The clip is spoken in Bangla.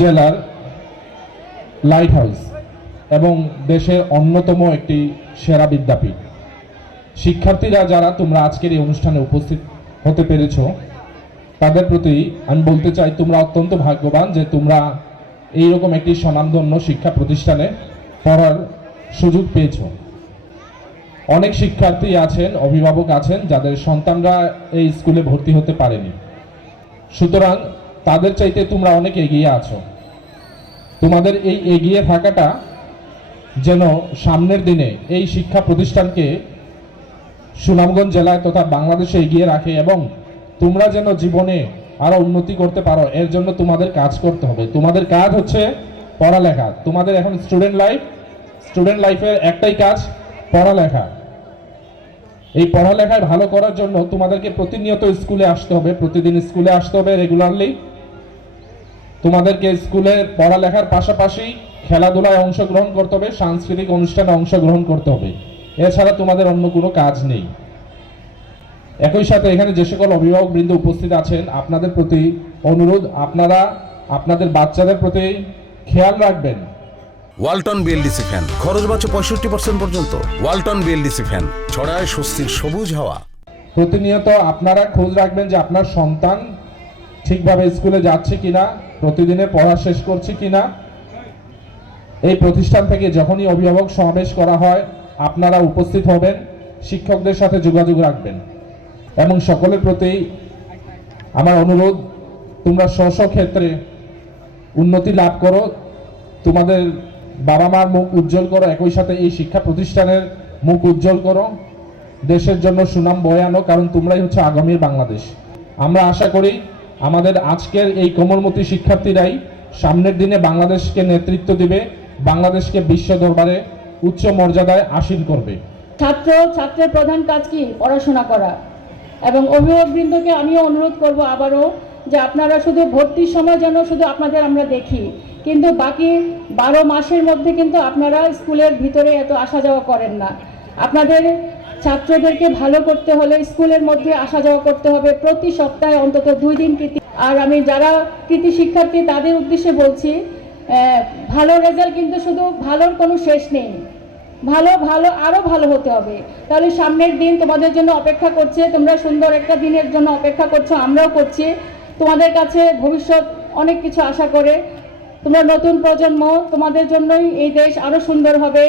জেলার লাইট হাউস এবং দেশের অন্যতম একটি সেরা বিদ্যাপীঠ। শিক্ষার্থীরা যারা তোমরা আজকের এই অনুষ্ঠানে উপস্থিত হতে পেরেছ, তাদের প্রতি আমি বলতে চাই, তোমরা অত্যন্ত ভাগ্যবান যে তোমরা এইরকম একটি স্বনামধন্য শিক্ষা প্রতিষ্ঠানে পড়ার সুযোগ পেয়েছ। অনেক শিক্ষার্থী আছেন, অভিভাবক আছেন, যাদের সন্তানরা এই স্কুলে ভর্তি হতে পারেনি। সুতরাং তাদের চাইতে তোমরা অনেক এগিয়ে আছো। তোমাদের এই এগিয়ে থাকাটা যেন সামনের দিনে এই শিক্ষা প্রতিষ্ঠানকে সুনামগঞ্জ জেলায় তথা বাংলাদেশে এগিয়ে রাখে এবং তোমরা যেন জীবনে আরও উন্নতি করতে পারো, এর জন্য তোমাদের কাজ করতে হবে। তোমাদের কাজ হচ্ছে পড়ালেখা। তোমাদের এখন স্টুডেন্ট লাইফ স্টুডেন্ট লাইফের একটাই কাজ পড়ালেখা। এই পড়ালেখায় ভালো করার জন্য তোমাদেরকে প্রতিনিয়ত স্কুলে আসতে হবে, প্রতিদিন স্কুলে আসতে হবে রেগুলারলি তোমাদেরকে স্কুলে পড়ালেখার পাশাপাশি খেলাধুলায় অংশগ্রহণ করতে হবে সাংস্কৃতিক অনুষ্ঠানে অংশগ্রহণ করতে হবে। এছাড়া তোমাদের অন্য কোনো কাজ নেই। একই সাথে এখানে যে সকল অভিভাবক বৃন্দ উপস্থিত আছেন আপনাদের প্রতি অনুরোধ আপনারা আপনাদের বাচ্চাদের প্রতি খেয়াল রাখবেন। ওয়ালটন বিএলডিসি ফ্যান খরচ বাঁচে পঁয়ষট্টি পার্সেন্ট পর্যন্ত। ওয়ালটন বিএলডিসি ফ্যান ছড়ায় স্বস্তির সবুজ হাওয়া। প্রতিনিয়ত আপনারা খোঁজ রাখবেন যে আপনার সন্তান ঠিকভাবে স্কুলে যাচ্ছে কিনা, প্রতিদিনে পড়া শেষ করছে কিনা, এই প্রতিষ্ঠান থেকে যখনই অভিভাবক সমাবেশ করা হয়, আপনারা উপস্থিত হবেন, শিক্ষকদের সাথে যোগাযোগ রাখবেন। এবং সকলের প্রতি আমার অনুরোধ, তোমরা স্ব ক্ষেত্রে উন্নতি লাভ করো, তোমাদের বাবা মার মুখ উজ্জ্বল করো, একই সাথে এই শিক্ষা প্রতিষ্ঠানের মুখ উজ্জ্বল করো। দেশের জন্য সুনাম বয়ে আনো, কারণ তোমরাই হচ্ছে আগামীর বাংলাদেশ। আমরা আশা করি আমাদের আজকের এই কোমলমতি শিক্ষার্থীরাই সামনের দিনে বাংলাদেশকে নেতৃত্ব দিবে, বাংলাদেশকে বিশ্ব দরবারে উচ্চ মর্যাদায় আসীন করবে। ছাত্র, ছাত্রের প্রধান কাজ কি? পড়াশোনা করা। এবং অভিভাবকবৃন্দকে আমিও অনুরোধ করব আবারও যে আপনারা শুধু ভর্তির সময় যেন শুধু আপনাদের আমরা দেখি, কিন্তু বাকি বারো মাসের মধ্যে কিন্তু আপনারা স্কুলের ভিতরে এত আসা যাওয়া করেন না। আপনাদের ছাত্রদেরকে ভালো করতে হলে স্কুলের মধ্যে আসা যাওয়া করতে হবে প্রতি সপ্তাহে অন্তত দুই দিন কৃতি আর আমি যারা কৃতি শিক্ষার্থী, তাদের উদ্দেশ্যে বলছি ভালো রেজাল্ট কিন্তু শুধু ভালোর কোনো শেষ নেই। ভালো ভালো আরও ভালো হতে হবে। তাহলে সামনের দিন তোমাদের জন্য অপেক্ষা করছে, তোমরা সুন্দর একটা দিনের জন্য অপেক্ষা করছ, আমরাও করছি। তোমাদের কাছে ভবিষ্যৎ অনেক কিছু আশা করে, তোমরা নতুন প্রজন্ম, তোমাদের জন্যই এই দেশ আরও সুন্দর হবে।